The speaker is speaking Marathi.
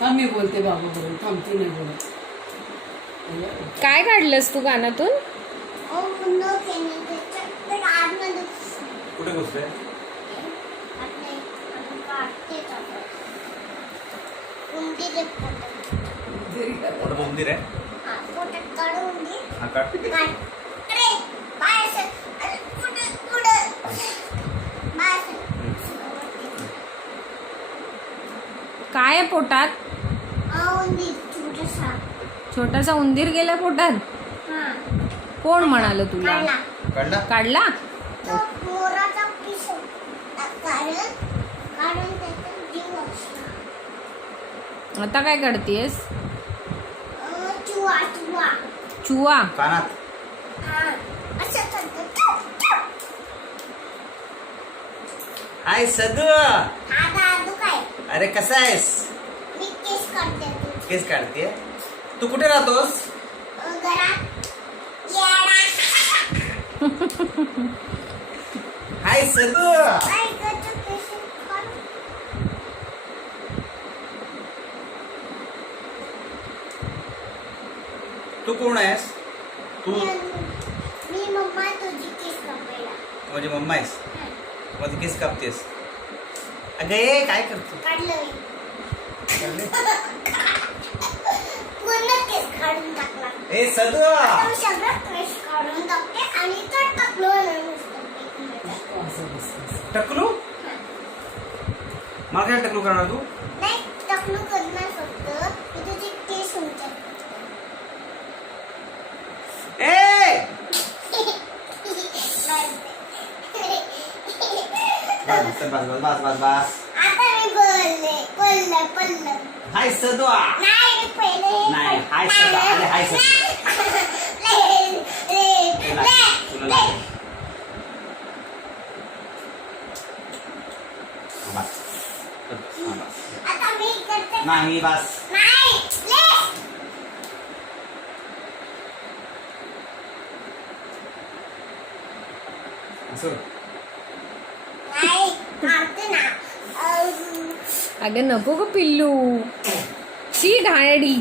थांब मी बोलते बाबा बरोबर, थांबते नाही बोलत. काय काढलंस तू कानातून? कुठे घुसते? उंदीर आहे. हा, काढ. काय आहे पोटात? छोटासा उंदीर गेला पोटात. कोण म्हणाल तुला? काढला? काढला? आता काय काढतेस? चुवा. कानात. हाय सदू. अरे कसा आहेस? केस काढते. तू कुठे राहतोस? हाय सदू. तू कोण आहेस? तू मी मम्मा तुझी केस कापायला. माझी मम्मा आहेस? माझी केस कापतेस? अगे काय करतो? काढलं पूर्ण केस काढून टाकला. ए सदू. आता मी सगळं केस काढून टाकते आणि तो टाकलो टकलू? मला काय टकलू करणार तू? नाही टाकलो करणार फक्त मी तुझी केस उंचावते. ए बस. आता मी बोलले. हाय सदू. नाही पहिले नाही हाय सदू. अरे हाय सदू. आता मी करते. नाही बस. नाही नाही काढते ना. अगं नको ग पिल्लू. शी घाणेरडी.